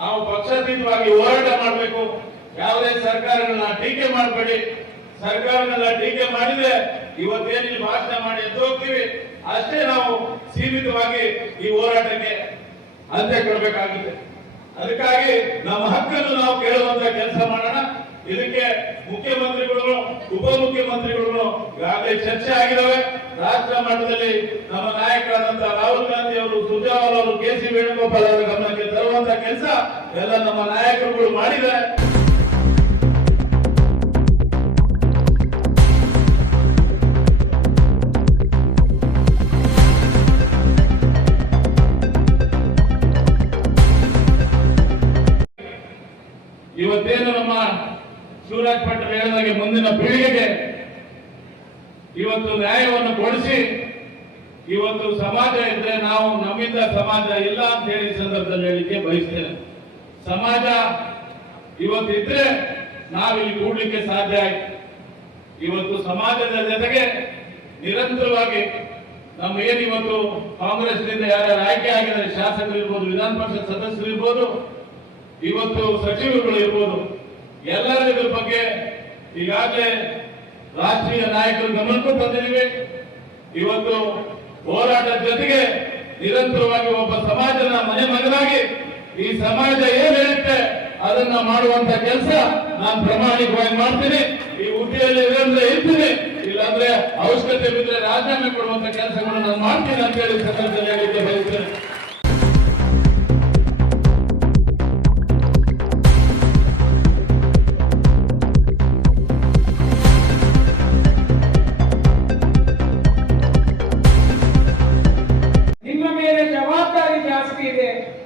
ನಾವು ಪಕ್ಷಾತೀತವಾಗಿ ಹೋರಾಟ ಮಾಡಬೇಕು. ಯಾವುದೇ ಸರ್ಕಾರಗಳನ್ನ ಟೀಕೆ ಮಾಡಬೇಡಿ. ಸರ್ಕಾರಗಳನ್ನ ಟೀಕೆ ಮಾಡಿದ್ರೆ ಇವತ್ತೇನಿಲ್ಲಿ ಭಾಷಣ ಮಾಡಿ ಎದ್ದು ಹೋಗ್ತೀವಿ ಅಷ್ಟೇ. ನಾವು ಸೀಮಿತವಾಗಿ ಈ ಹೋರಾಟಕ್ಕೆ ಅಂತ್ಯ ಕೊಡಬೇಕಾಗುತ್ತೆ. ಅದಕ್ಕಾಗಿ ನಮ್ಮ ಹಕ್ಕನ್ನು ನಾವು ಕೇಳುವಂತ ಕೆಲಸ ಮಾಡೋಣ. ಇದಕ್ಕೆ ಮುಖ್ಯಮಂತ್ರಿಗಳು ಉಪಮುಖ್ಯಮಂತ್ರಿಗಳು ಈಗಾಗಲೇ ಚರ್ಚೆ ಆಗಿದ್ದಾವೆ. ರಾಷ್ಟ್ರ ಮಟ್ಟದಲ್ಲಿ ನಮ್ಮ ನಾಯಕರಾದಂತಹ ರಾಹುಲ್ ಗಾಂಧಿ ಅವರು, ಸುರ್ಜೇವಾಲಾ ಅವರು, ಕೆ ಸಿ ವೇಣುಗೋಪಾಲ್ ಅವರ ಗಮನಕ್ಕೆ ತರುವಂತ ಕೆಲಸ ಎಲ್ಲ ನಮ್ಮ ನಾಯಕರುಗಳು ಮಾಡಿದ್ದಾರೆ. ಇವತ್ತೇನು ನಮ್ಮ ಶಿವರಾಜ್ ಪಾಟೀಲ್ ಹೇಳಿದಾಗೆ ಮುಂದಿನ ಪೀಳಿಗೆಗೆ ಇವತ್ತು ನ್ಯಾಯವನ್ನು ಕೊಡಿಸಿ, ಇವತ್ತು ಸಮಾಜ ಇದ್ರೆ ನಾವು ನಮ್ಮಿಂದ ಸಮಾಜ ಇಲ್ಲ ಅಂತ ಹೇಳಿ ಸಂದರ್ಭದಲ್ಲಿ ಹೇಳಿಕೆ ಬಯಸ್ತೇನೆ. ಸಮಾಜ ಇವತ್ತಿದ್ರೆ ನಾವಿಲ್ಲಿ ಕೂಡ್ಲಿಕ್ಕೆ ಸಾಧ್ಯ ಆಯ್ತು. ಇವತ್ತು ಸಮಾಜದ ಜೊತೆಗೆ ನಿರಂತರವಾಗಿ ನಮ್ಮ ಏನಿವತ್ತು ಕಾಂಗ್ರೆಸ್ನಿಂದ ಯಾರ್ಯಾರು ಆಯ್ಕೆ ಆಗಿದ್ದಾರೆ, ಶಾಸಕರು ಇರ್ಬೋದು, ವಿಧಾನ ಪರಿಷತ್ ಸದಸ್ಯರು ಇರ್ಬೋದು, ಇವತ್ತು ಸಚಿವರುಗಳು ಇರ್ಬೋದು, ಎಲ್ಲರ ಇದ್ರ ಬಗ್ಗೆ ಈಗಾಗಲೇ ರಾಷ್ಟ್ರೀಯ ನಾಯಕರು ಗಮನಕ್ಕೂ ತಂದಿದ್ದೀವಿ. ಇವತ್ತು ಹೋರಾಟದ ಜೊತೆಗೆ ನಿರಂತರವಾಗಿ ಒಬ್ಬ ಸಮಾಜದ ಮನೆ ಮಗನಾಗಿ ಈ ಸಮಾಜ ಏನ್ ಹೇಳುತ್ತೆ ಅದನ್ನ ಮಾಡುವಂತ ಕೆಲಸ ನಾನು ಪ್ರಾಮಾಣಿಕವಾಗಿ ಮಾಡ್ತೀನಿ. ಈ ಹುದ್ದೆಯಲ್ಲಿ ಇರೋದ್ರೆ ಇರ್ತೀನಿ, ಇಲ್ಲಾಂದ್ರೆ ಅವಶ್ಯಕತೆ ಬಿದ್ದರೆ ರಾಜೀನಾಮೆ ಕೊಡುವಂತ ಕೆಲಸಗಳನ್ನು ನಾನು ಮಾಡ್ತೀನಿ ಅಂತ ಹೇಳಿ ಸಂದರ್ಭದಲ್ಲಿ ಹೇಳಿಕೆ ಬಯಸ್ತೇನೆ.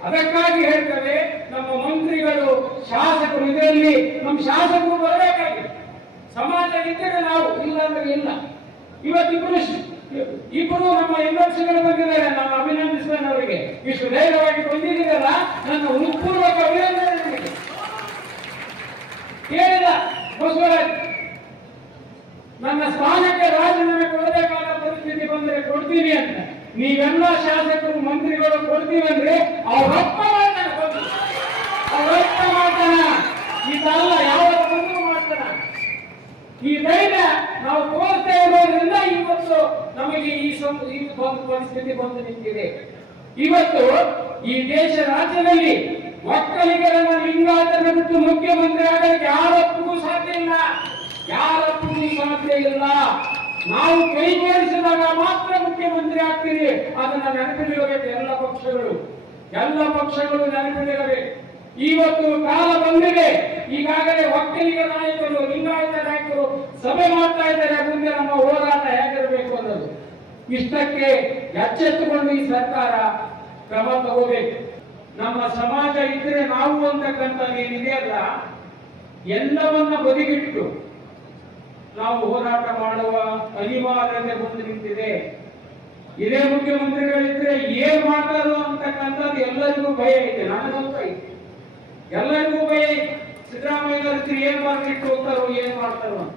ಅದಕ್ಕಾಗಿ ಹೇಳ್ತೇವೆ, ನಮ್ಮ ಮಂತ್ರಿಗಳು, ಶಾಸಕರು ಇದರಲ್ಲಿ ನಮ್ಮ ಶಾಸಕರು ಬರಬೇಕಾಗಿದೆ. ಸಮಾಜ ಇದ್ದರೆ ನಾವು, ಇಲ್ಲಾಂದ್ರೆ ಇಲ್ಲ. ಇಬ್ಬರು ನಮ್ಮ ಎಂಎಲ್ಸಿಗಳು ಬಂದಿದ್ದಾರೆ. ನಾನು ಅಭಿನಂದಿಸ್ತೇನೆ ಅವರಿಗೆ. ಇಷ್ಟು ಧೈರ್ಯವಾಗಿ ಬಂದಿದ್ದೀರಲ್ಲ, ನನ್ನ ಹೃತ್ಪೂರ್ವಕ ಅಭಿನಂದನೆ ನಿಮಗೆ. ಕೇಳಿದ ಬಸವರಾಜ್, ನನ್ನ ಸ್ಥಾನಕ್ಕೆ ರಾಜೀನಾಮೆ ಕೊಡಬೇಕಾದ ಪರಿಸ್ಥಿತಿ ಬಂದರೆ ಕೊಡ್ತೀನಿ ಅಂತ. ನೀವೆಲ್ಲ ಶಾಸಕರು ಮಂತ್ರಿಗಳು ಕೊಡ್ತೀವಿ ಅಂದ್ರೆ ಅವ್ರ ರೊಕ್ಕ ಮಾಡ್ತಾನ, ಇದಲ್ಲ ಯಾವಾಗ ಬಂದು ಮಾಡ್ತಾನ. ಈ ಧೈರ್ಯ ನಾವು ತೋರಿಸ್ತಾ ಇರೋದ್ರಿಂದ ಇವತ್ತು ನಮಗೆ ಈ ಪರಿಸ್ಥಿತಿ ಬಂದು ನಿಂತಿದೆ. ಇವತ್ತು ಈ ದೇಶ ರಾಜ್ಯದಲ್ಲಿ ಒಕ್ಕಲಿಗರನ್ನ, ಲಿಂಗಾಯತರನ್ನ ಬಿಟ್ಟು ಮುಖ್ಯಮಂತ್ರಿ ಆಗಲಿಕ್ಕೆ ಯಾರೊಬ್ಬರಿಗೂ ಸಾಧ್ಯ ಇಲ್ಲ, ಯಾರೊಬ್ಬರಿಗೂ ಸಾಧ್ಯ ಇಲ್ಲ. ನಾವು ಕೈ ಜೋಡಿಸಿದಾಗ ಮಾತ್ರ ಮುಖ್ಯಮಂತ್ರಿ ಆಗ್ತೀರಿ. ಅದನ್ನ ನೆನಪಿಡಬೇಕು ಎಲ್ಲ ಪಕ್ಷಗಳು ನೆನಪಿಡಬೇಕು. ಇವತ್ತು ಕಾಲ ಬಂದಿದೆ. ಈಗಾಗಲೇ ಒಕ್ಕಲಿಗ ನಾಯಕರು, ಲಿಂಗಾಯತ ನಾಯಕರು ಸಭೆ ಮಾಡ್ತಾ ಇದ್ದಾರೆ. ಮುಂದೆ ನಮ್ಮ ಹೋರಾಟ ಹೇಗಿರಬೇಕು ಅನ್ನೋದು. ಇಷ್ಟಕ್ಕೆ ಎಚ್ಚೆತ್ತುಕೊಂಡು ಈ ಸರ್ಕಾರ ಕ್ರಮ ತಗೋಬೇಕು. ನಮ್ಮ ಸಮಾಜ ಇದ್ರೆ ನಾವು ಅಂತಕ್ಕಂಥದ್ದು ಏನಿದೆ ಅಲ್ಲ, ಎಲ್ಲವನ್ನ ಬದಿಗಿಟ್ಟು ನಾವು ಹೋರಾಟ ಮಾಡುವ ಅನಿವಾರ್ಯತೆ ಬಂದು ನಿಂತಿದೆ. ಇದೇ ಮುಖ್ಯಮಂತ್ರಿಗಳಿದ್ರೆ ಏನ್ ಮಾಡ್ತಾರೋ ಅಂತಕ್ಕಂಥದ್ದು ಎಲ್ಲರಿಗೂ ಭಯ ಇದೆ. ನನಗಂತ ಇದೆ, ಎಲ್ಲರಿಗೂ ಭಯ ಇದೆ. ಸಿದ್ದರಾಮಯ್ಯ ಏನ್ ಮಾಡ್ಬಿಟ್ಟು ಹೋಗ್ತಾರೋ, ಏನ್ ಮಾಡ್ತಾರೋ ಅಂತ.